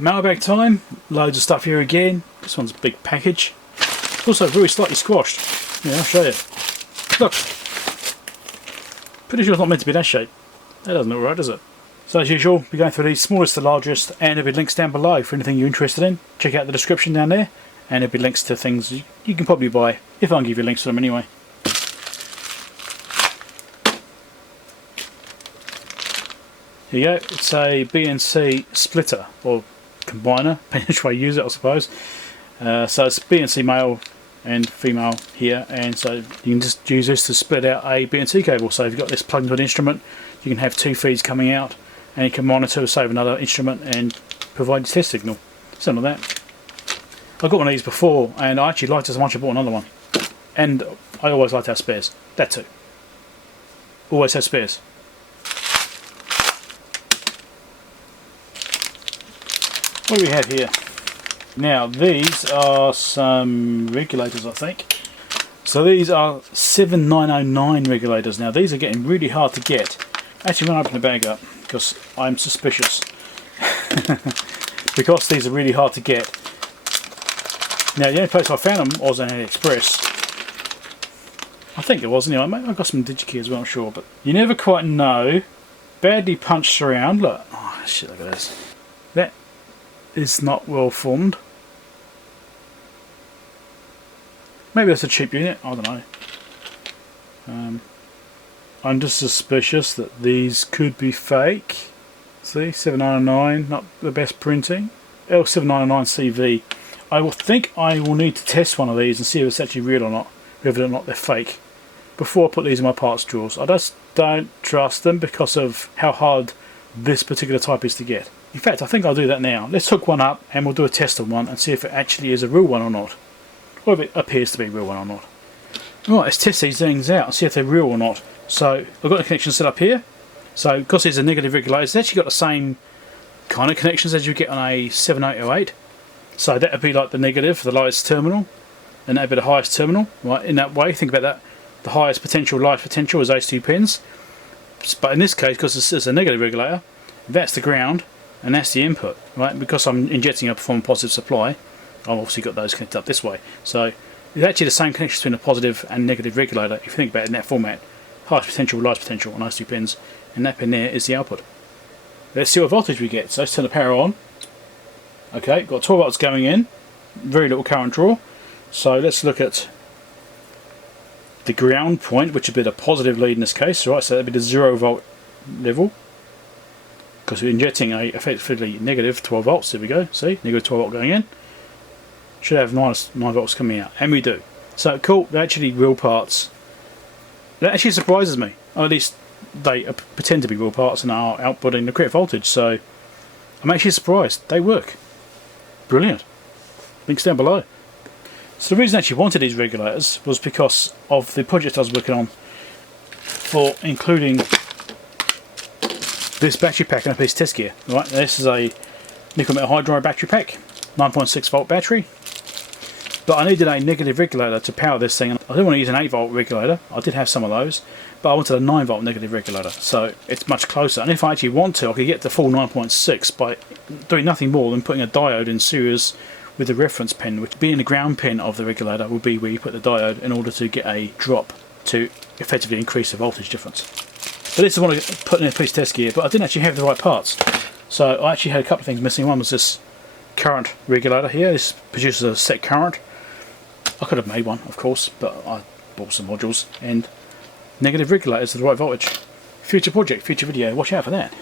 Mailbag time, loads of stuff here again. This one's a big package. Also very slightly squashed. Yeah, I'll show you. Look. Pretty sure it's not meant to be that shape. That doesn't look right, does it? So as usual, we're going through these smallest to largest, and there'll be links down below for anything you're interested in. Check out the description down there, and there'll be links to things you can probably buy, if I can give you links to them anyway. Here you go, it's a BNC Splitter, or combiner, depending which way you use it I suppose. So it's BNC male and female here, and so you can just use this to split out a BNC cable. So if you've got this plugged into an instrument, you can have two feeds coming out, and you can monitor, save another instrument and provide your test signal. Something like that. I've got one of these before and I actually liked it so much I bought another one. And I always like to have spares. That too. Always have spares. What do we have here? Now these are some regulators, I think. So these are 7909 regulators. Now these are getting really hard to get. Actually, I'm going to open the bag up because I'm suspicious. Because these are really hard to get. Now the only place I found them was on AliExpress. I think it was anyway. I've got some DigiKey as well, I'm sure, but you never quite know. Badly punched around. Look, oh shit! Look at this. That is not well formed. Maybe that's a cheap unit. I don't know. I'm just suspicious that these could be fake. See, 7909, not the best printing. L7909CV. I will think I will need to test one of these and see if it's actually real or not, whether or not they're fake, before I put these in my parts drawers. I just don't trust them because of how hard this particular type is to get. In fact, I think I'll do that now. Let's hook one up and we'll do a test on one and see if it actually is a real one or not. Or if it appears to be a real one or not. Right, let's test these things out and see if they're real or not. So, I've got the connection set up here. So, because these are negative regulators, it's actually got the same kind of connections as you get on a 7808. So that would be like the negative, the lowest terminal, and that would be the highest terminal. Right, in that way, think about that. The highest potential, lowest potential is those two pins. But in this case, because this is a negative regulator, that's the ground, and that's the input. Right, because I'm injecting a perform positive supply, I've obviously got those connected up this way. So it's actually the same connection between a positive and negative regulator, if you think about it in that format. Highest potential, lowest potential on those two pins, and that pin there is the output. Let's see what voltage we get. So let's turn the power on. Okay, got 12 volts going in, very little current draw. So let's look at the ground point, which would be the positive lead in this case, right? So that'd be the 0 volt level, because we're injecting a effectively negative 12 volts. There we go. See, negative 12 volt going in. Should have minus 9 volts coming out, and we do. So cool. They're actually real parts. That actually surprises me. Or at least they pretend to be real parts and are outputting the correct voltage. So I'm actually surprised. They work. Brilliant. Links down below. So the reason I actually wanted these regulators was because of the project I was working on for including this battery pack and a piece of test gear. Right, this is a nickel metal hydride battery pack, 9.6 volt battery. But I needed a negative regulator to power this thing. I didn't want to use an 8 volt regulator. I did have some of those, but I wanted a 9 volt negative regulator, so it's much closer. And if I actually want to, I could get the full 9.6 by doing nothing more than putting a diode in series with the reference pin, which being the ground pin of the regulator will be where you put the diode in order to get a drop to effectively increase the voltage difference. So this is what I put in a piece of test gear, but I didn't actually have the right parts. So I actually had a couple of things missing. One was this current regulator here. This produces a set current. I could have made one, of course, but I bought some modules, and negative regulators to the right voltage. Future project, future video, watch out for that.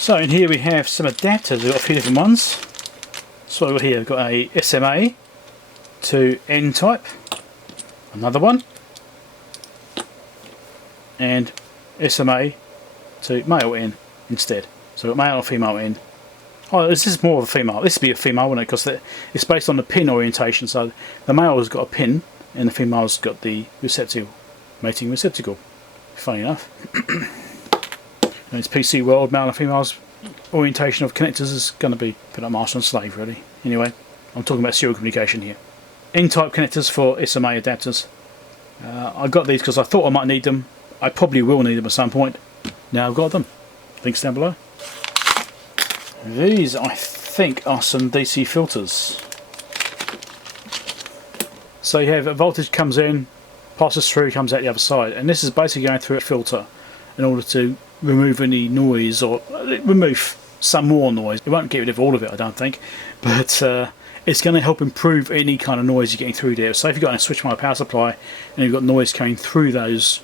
So in here we have some adapters. We've got a few different ones. So over here we've got a SMA to N type, another one, and SMA to male N instead. So we've got male and female N. Oh, this is more of a female. This would be a female, wouldn't it? Because it's based on the pin orientation. So the male has got a pin, and the female's got the receptacle, mating receptacle. Funny enough. And it's PC world, male and female's orientation of connectors is going to be put up master and slave, really. Anyway, I'm talking about serial communication here. N-type connectors for SMA adapters. I got these because I thought I might need them. I probably will need them at some point. Now I've got them. Links down below. These, I think, are some DC filters. So you have a voltage comes in, passes through, comes out the other side, and this is basically going through a filter in order to remove any noise, or remove some more noise. It won't get rid of all of it, I don't think, but it's going to help improve any kind of noise you're getting through there. So if you've got a switch on a power supply and you've got noise coming through those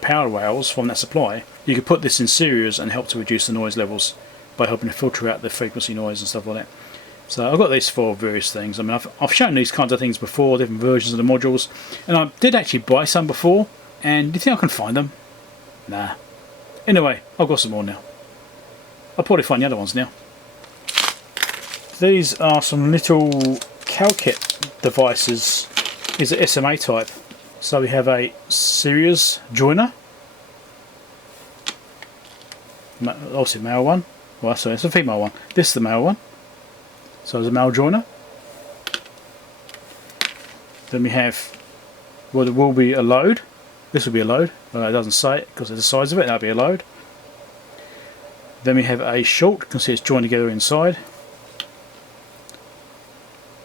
power rails from that supply, you can put this in series and help to reduce the noise levels by helping to filter out the frequency noise and stuff like that. So I've got these for various things. I mean, I've shown these kinds of things before, different versions of the modules, and I did actually buy some before, and do you think I can find them? Nah. Anyway, I've got some more now. I'll probably find the other ones now. These are some little Calkit devices. These are SMA type. So we have a series joiner. Obviously male one. Well, sorry, it's a female one. This is the male one. So there's a male joiner. Then we have what will be a load. This will be a load. Well, it doesn't say it because of the size of it. That'll be a load. Then we have a short. You can see it's joined together inside.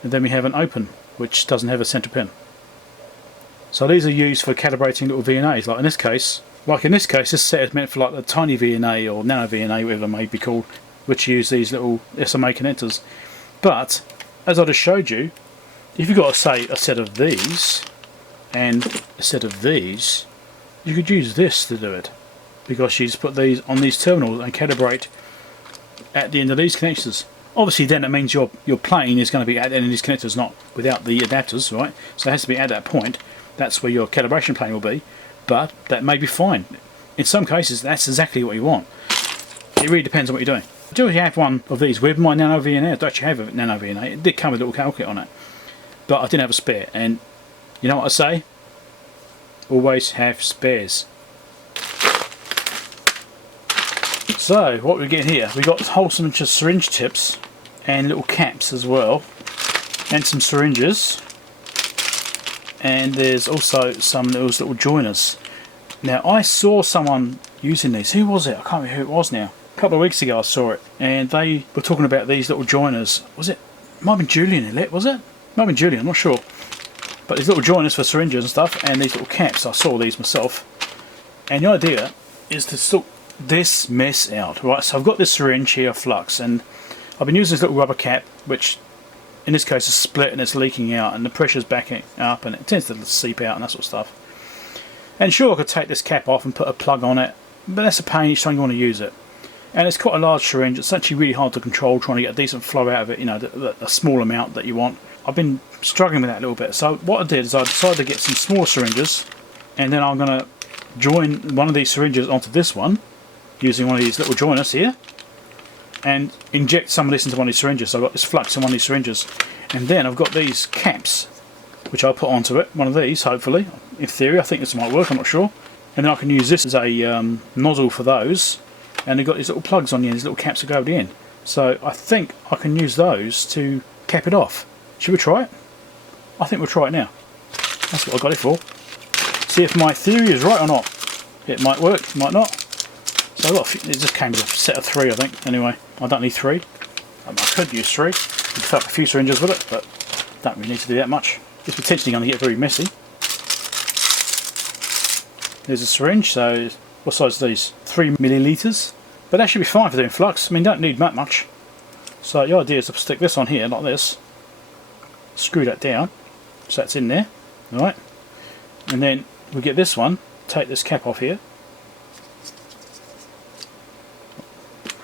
And then we have an open, which doesn't have a centre pin. So these are used for calibrating little VNAs. Like in this case, this set is meant for like the tiny VNA or nano VNA, whatever it may be called, which use these little SMA connectors. But as I just showed you, if you've got, say, a set of these and a set of these, you could use this to do it, because you just put these on these terminals and calibrate at the end of these connectors. Obviously then it means your plane is going to be at the end of these connectors, not without the adapters, right? So it has to be at that point. That's where your calibration plane will be, but that may be fine. In some cases that's exactly what you want. It really depends on what you're doing. I do have one of these with my nano VNA. I don't actually have a nano VNA. It did come with a little cal kit on it, but I didn't have a spare, and you know what I say? Always have spares. So what we get here, we got wholesome just syringe tips and little caps as well, and some syringes, and there's also some little joiners. Now I saw someone using these. Who was it? I can't remember who it was now. A couple of weeks ago I saw it, and they were talking about these little joiners. Was it? Might have been Julian Elette, was it? Might have been Julian, I'm not sure. But these little joiners for syringes and stuff, and these little caps. I saw these myself, and the idea is to sort this mess out. Right, so I've got this syringe here, flux, and I've been using this little rubber cap, which in this case is split and it's leaking out, and the pressure's backing up, and it tends to seep out and that sort of stuff. And sure, I could take this cap off and put a plug on it, but that's a pain each time you want to use it. And it's quite a large syringe. It's actually really hard to control, trying to get a decent flow out of it, you know, the small amount that you want. I've been struggling with that a little bit. So what I did is I decided to get some smaller syringes, and then I'm going to join one of these syringes onto this one using one of these little joiners here, and inject some of this into one of these syringes. So I've got this flux in one of these syringes, and then I've got these caps which I'll put onto it, one of these hopefully. In theory I think this might work, I'm not sure. And then I can use this as a nozzle for those, and they've got these little plugs on the end, these little caps that go at the end. So I think I can use those to cap it off. Should we try it? I think we'll try it now. That's what I got it for. See if my theory is right or not. It might work, it might not. So it just came with a set of 3, I think. Anyway, I don't need 3. I could use 3. You could fill up a few syringes with it, but don't really need to do that much. It's potentially going to get very messy. There's a syringe, so what size are these? 3 millilitres. But that should be fine for doing flux. I mean, don't need that much. So the idea is to stick this on here like this. Screw that down, so that's in there. Alright. And then we get this one, take this cap off here.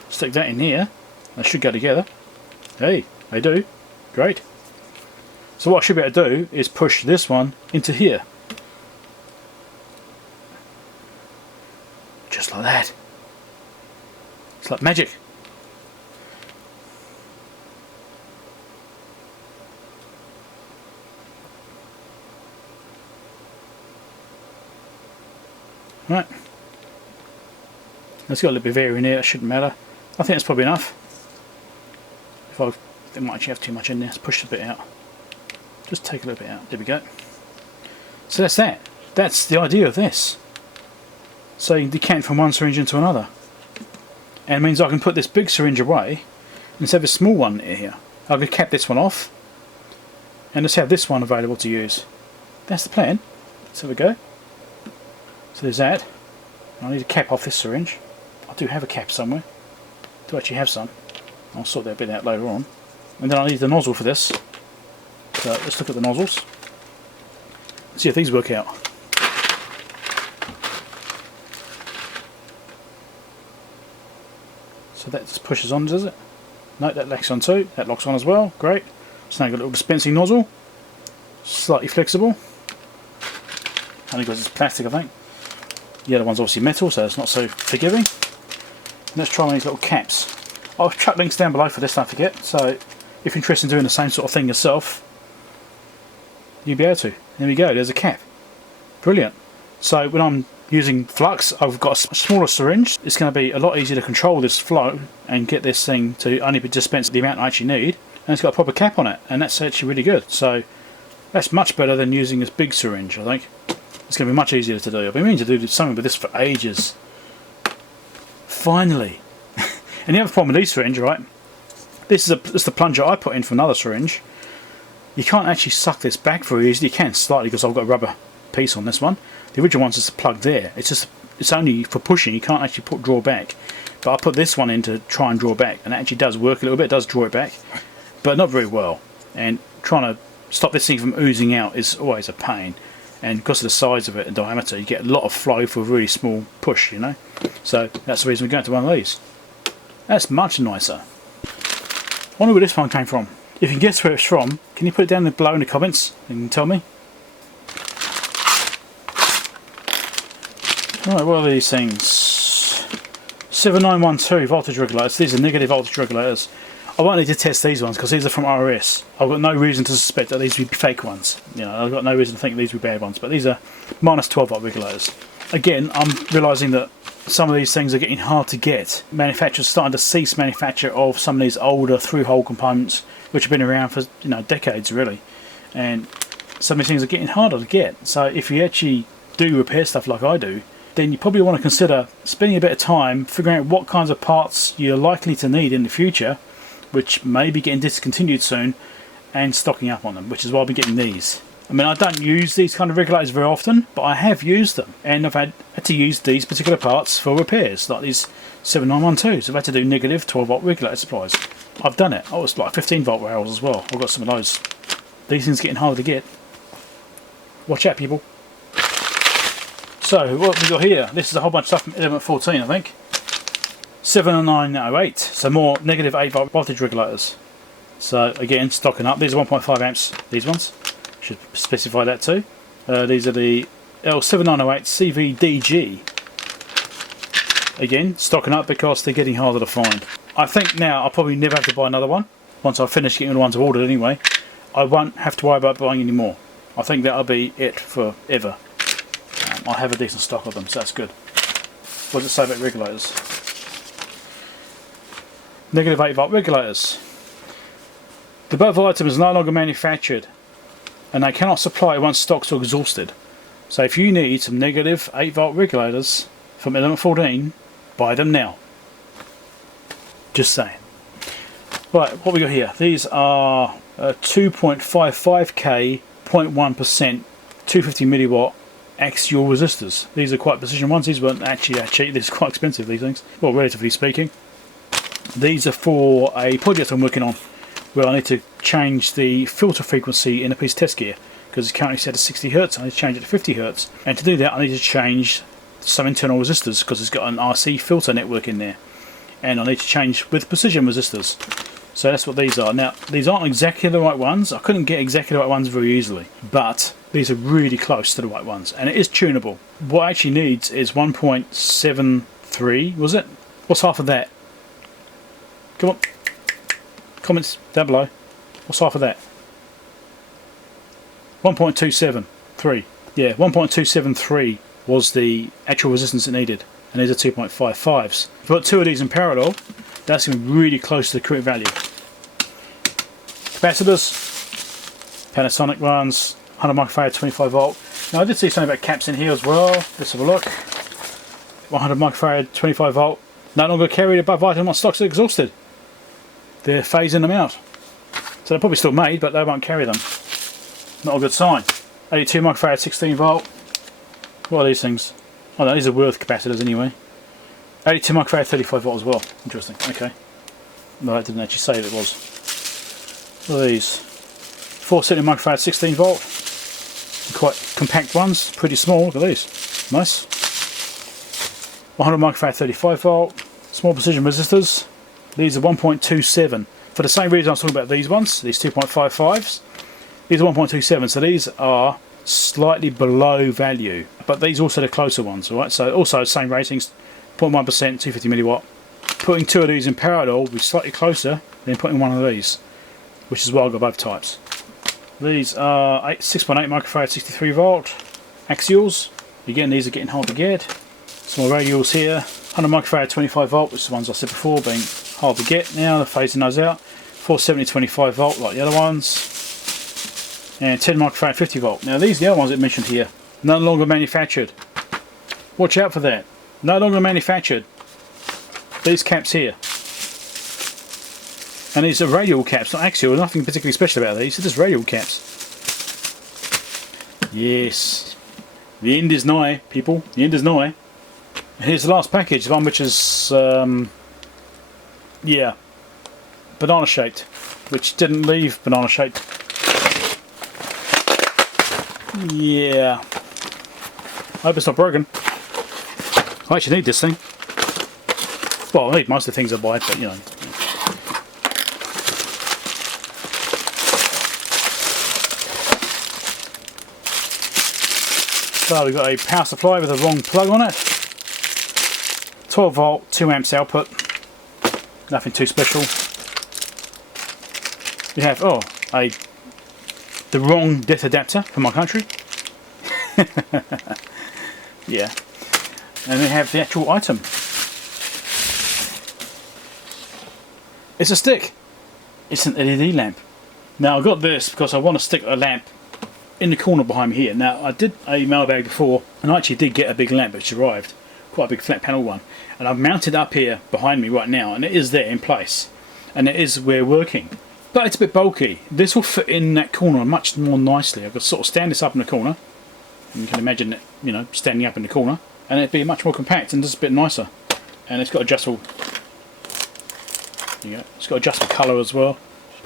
Stick that in here. They should go together. Hey, they do. Great. So what I should be able to do is push this one into here. Just like that. It's like magic. Right. It's got a little bit of air in here, it shouldn't matter. I think that's probably enough. It might actually have too much in there, let's push a bit out. Just take a little bit out, there we go. So that's that. That's the idea of this. So you can decant from one syringe into another. and it means I can put this big syringe away instead of a small one here. I could cap this one off and just have this one available to use. That's the plan. So we go. So there's that. I need to cap off this syringe. I do have a cap somewhere. I do actually have some. I'll sort that bit out later on. And then I need the nozzle for this. So let's look at the nozzles. See if these work out. So that just pushes on, does it? No, that locks on too. That locks on as well. Great. So now I've got a little dispensing nozzle. Slightly flexible. Only because it's plastic, I think. The other one's obviously metal, so it's not so forgiving. Let's try one of these little caps. I'll chuck links down below for this, don't forget. So if you're interested in doing the same sort of thing yourself, you'll be able to. There we go, there's a cap. Brilliant. So when I'm using flux, I've got a smaller syringe. It's going to be a lot easier to control this flow and get this thing to only dispense the amount I actually need. And it's got a proper cap on it, and that's actually really good. So that's much better than using this big syringe, I think. It's going to be much easier to do. I've been meaning to do something with this for ages. Finally. And the other problem with these syringes, right? This is the plunger I put in from another syringe. You can't actually suck this back very easily. You can slightly because I've got a rubber piece on this one. The original one's just plugged there. It's only for pushing. You can't actually draw back. But I put this one in to try and draw back, and it actually does work a little bit. It does draw it back, but not very well. And trying to stop this thing from oozing out is always a pain. And because of the size of it and diameter, you get a lot of flow for a really small push, you know. So that's the reason we're going to one of these. That's much nicer. I wonder where this one came from. If you can guess where it's from, can you put it down below in the comments and tell me? Right, what are these things? 7912 voltage regulators. These are negative voltage regulators. I won't need to test these ones because these are from RS. I've got no reason to suspect that these would be fake ones. You know, I've got no reason to think these would be bad ones. But these are minus 12 volt regulators. Again, I'm realising that some of these things are getting hard to get. Manufacturers are starting to cease manufacture of some of these older through-hole components, which have been around for decades really. And some of these things are getting harder to get. So if you actually do repair stuff like I do, then you probably want to consider spending a bit of time figuring out what kinds of parts you're likely to need in the future, which may be getting discontinued soon, and stocking up on them, which is why I'll be getting these. I mean, I don't use these kind of regulators very often, but I have used them, and I've had to use these particular parts for repairs, like these 7912s. I've had to do negative 12 volt regulator supplies. I've done it. I was like 15 volt rails as well. I've got some of those. These things are getting harder to get. Watch out, people. So, what have we got here? This is a whole bunch of stuff from element 14, I think. 7908, so more negative 8 volt voltage regulators. So again, stocking up. These are 1.5 amps, these ones. Should specify that too. These are the L7908 CVDG. Again, stocking up because they're getting harder to find. I think now I'll probably never have to buy another one. Once I've finished getting the ones I've ordered anyway, I won't have to worry about buying any more. I think that'll be it forever. I have a decent stock of them, so that's good. What does it say about regulators? Negative 8 volt regulators. The above item is no longer manufactured and they cannot supply once stocks are exhausted. So if you need some negative 8 volt regulators from element 14, buy them now. Just saying. Right, what we got here? These are 2.55k 0.1% 250 milliwatt axial resistors. These are quite precision ones. These weren't actually that cheap. These are quite expensive, these things. Well, relatively speaking. These are for a project I'm working on where I need to change the filter frequency in a piece of test gear because it's currently set to 60 Hz. I need to change it to 50 Hz, and to do that I need to change some internal resistors because it's got an RC filter network in there, and I need to change with precision resistors. So that's what these are. Now these aren't exactly the right ones. I couldn't get exactly the right ones very easily, but these are really close to the right ones, and it is tunable. What it actually needs is 1.73, was it? What's half of that? Come on, comments down below. What's half of that? 1.273. Yeah, 1.273 was the actual resistance it needed, and these are 2.55s. If I put two of these in parallel, that's going to be really close to the correct value. Capacitors, Panasonic ones, 100 microfarad, 25 volt. Now I did see something about caps in here as well. Let's have a look. 100 microfarad, 25 volt. No longer carried above item on stocks are exhausted. They're phasing them out. So they're probably still made, but they won't carry them. Not a good sign. 82 microfarad 16 volt. What are these things? Oh no, these are worth capacitors anyway. 82 microfarad 35 volt as well. Interesting. Okay. No, it didn't actually say that it was. What are these? 470 microfarad 16 volt. Quite compact ones. Pretty small. Look at these. Nice. 100 microfarad 35 volt. Small precision resistors. These are 1.27. For the same reason I was talking about these ones, these 2.55s. These are 1.27, so these are slightly below value. But these are also the closer ones, alright? So also same ratings, 0.1%, 250 milliwatt. Putting two of these in parallel will be slightly closer than putting one of these, which is why I've got both types. These are 6.8 microfarad 63 volt axials. Again, these are getting hard to get. Some more radials here. 100 microfarad 25 volt, which is the ones I said before, being hard to get now. They're phasing those out. 470 25 volt like the other ones. And 10 microfarad 50 volt. Now these are the other ones that I mentioned here. No longer manufactured. Watch out for that. No longer manufactured. These caps here. And these are radial caps, not axial. There's nothing particularly special about these. They're just radial caps. Yes. The end is nigh, people. The end is nigh. And here's the last package, the one which is, yeah, banana shaped, which didn't leave banana shaped. Yeah. I hope it's not broken. I actually need this thing. Well, I need most of the things I buy, but you know. So we've got a power supply with a wrong plug on it. 12 volt, 2 amps output. Nothing too special. We have, the wrong depth adapter for my country. Yeah. And we have the actual item. It's a stick. It's an LED lamp. Now I got this because I want to stick a lamp in the corner behind me here. Now I did a mailbag before and I actually did get a big lamp which arrived. Quite a big flat panel one. And I've mounted up here behind me right now and it is there in place. And it is where working. But it's a bit bulky. This will fit in that corner much more nicely. I could sort of stand this up in the corner. You can imagine it, you know, standing up in the corner. And it'd be much more compact and just a bit nicer. And it's got adjustable. There you go. It's got adjustable colour as well.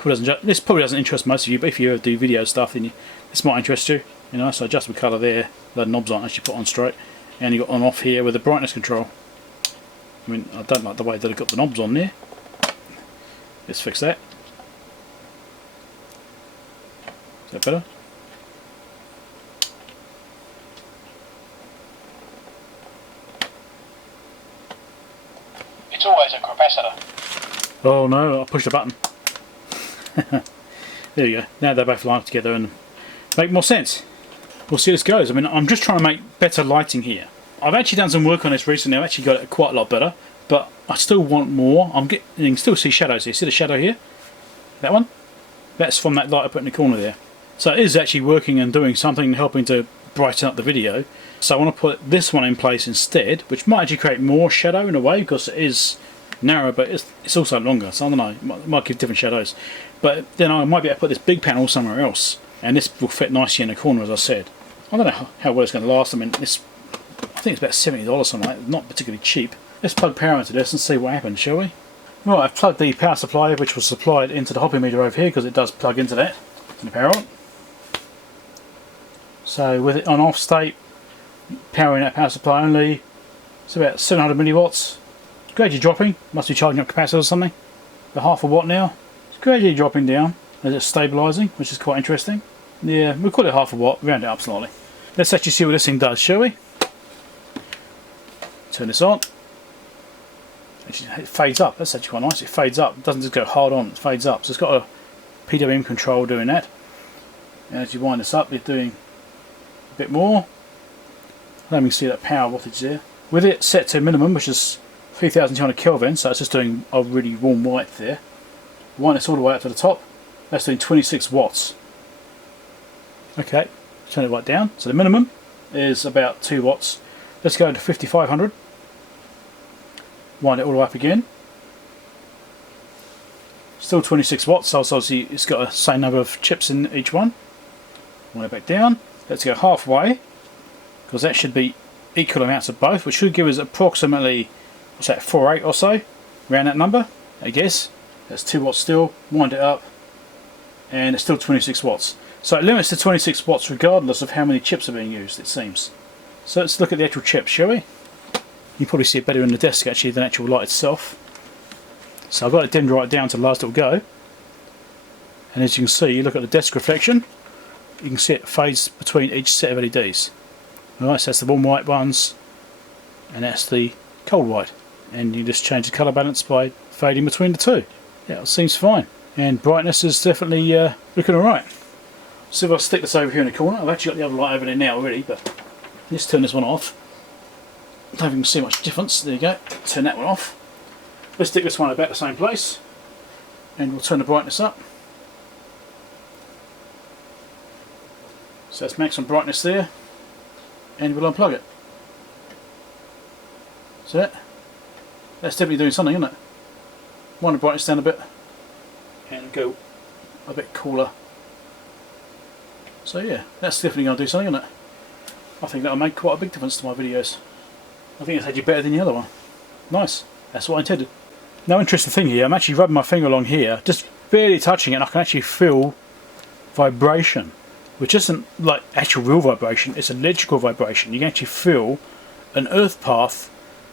This probably doesn't interest most of you, but if you ever do video stuff, then this might interest you. You know, so adjustable colour there. The knobs aren't actually put on straight. And you got on off here with the brightness control. I mean, I don't like the way that it got the knobs on there. Let's fix that. Is that better? It's always a capacitor. Oh no, I pushed the button. There you go. Now they both line up together and make more sense. We'll see how this goes. I mean, I'm just trying to make better lighting here. I've actually done some work on this recently. I've actually got it quite a lot better, but I still want more. You can still see shadows here. See the shadow here? That one? That's from that light I put in the corner there. So it is actually working and doing something, helping to brighten up the video. So I want to put this one in place instead, which might actually create more shadow in a way, because it is narrow, but it's also longer. So I don't know, it might give different shadows. But then I might be able to put this big panel somewhere else, and this will fit nicely in the corner, as I said. I don't know how well it's going to last. I mean, I think it's about $70 something like that. Not particularly cheap. Let's plug power into this and see what happens, shall we? Right, I've plugged the power supply, which was supplied into the hopping meter over here, because it does plug into that. And the power on. So with it on off state, powering that power supply only, it's about 700 milliwatts. It's gradually dropping. Must be charging up capacitors or something. The half a watt now. It's gradually dropping down as it's stabilising, which is quite interesting. Yeah, we'll call it half a watt, round it up slightly. Let's actually see what this thing does, shall we? Turn this on. Actually, it fades up. That's actually quite nice. It fades up. It doesn't just go hard on, it fades up. So it's got a PWM control doing that. And as you wind this up, you're doing a bit more. Let me see that power wattage there. With it set to minimum, which is 3200 Kelvin, so it's just doing a really warm white there. Wind this all the way up to the top. That's doing 26 watts. Okay, turn it right down. So the minimum is about 2 watts. Let's go to 5500. wind it all the way up again. Still 26 watts, so obviously it's got the same number of chips in each one. Wind it back down. Let's go halfway, because that should be equal amounts of both, which should give us approximately, what's that, 4.8 or so, around that number, I guess. That's 2 watts still. Wind it up, and it's still 26 watts. So it limits to 26 watts regardless of how many chips are being used, it seems. So let's look at the actual chips, shall we? You can probably see it better in the desk actually than the actual light itself. So I've got it dimmed right down to the last it'll go. And as you can see, you look at the desk reflection, you can see it fades between each set of LEDs. Alright, so that's the warm white ones, and that's the cold white. And you just change the colour balance by fading between the two. Yeah, it seems fine. And brightness is definitely looking alright. So if I stick this over here in the corner, I've actually got the other light over there now already, but let's turn this one off. I don't think you can see much difference. There you go. Turn that one off. Let's stick this one about the same place, and we'll turn the brightness up. So that's maximum brightness there, and we'll unplug it. So that's definitely doing something, isn't it? Wind the brightness down a bit, and go a bit cooler. So yeah, that's definitely going to do something, isn't it? I think that'll make quite a big difference to my videos. I think it's actually better than the other one. Nice, that's what I intended. Now, interesting thing here, I'm actually rubbing my finger along here, just barely touching it, and I can actually feel vibration, which isn't like actual real vibration, it's electrical vibration. You can actually feel an earth path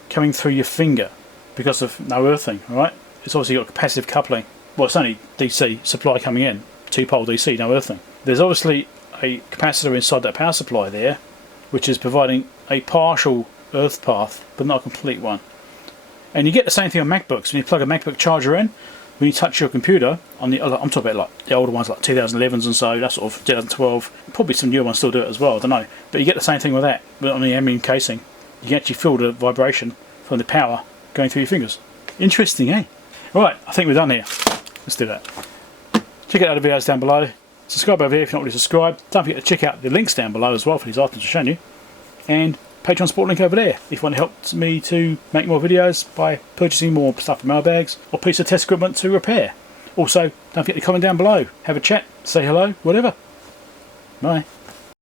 coming through your finger because of no earthing, right? It's obviously got capacitive coupling. Well, it's only DC supply coming in, 2-pole DC, no earthing. There's obviously a capacitor inside that power supply there, which is providing a partial earth path, but not a complete one. And you get the same thing on MacBooks. When you plug a MacBook charger in, when you touch your computer, on the other, I'm talking about like the older ones, like 2011s and so, that sort of 2012, probably some newer ones still do it as well, I don't know. But you get the same thing with that, but on the M casing. You can actually feel the vibration from the power going through your fingers. Interesting, eh? Right, I think we're done here. Let's do that. Check out the videos down below. Subscribe over here if you're not already subscribed. Don't forget to check out the links down below as well for these items I've shown you. And Patreon support link over there if you want to help me to make more videos by purchasing more stuff from Mailbags or piece of test equipment to repair. Also, don't forget to comment down below, have a chat, say hello, whatever. Bye.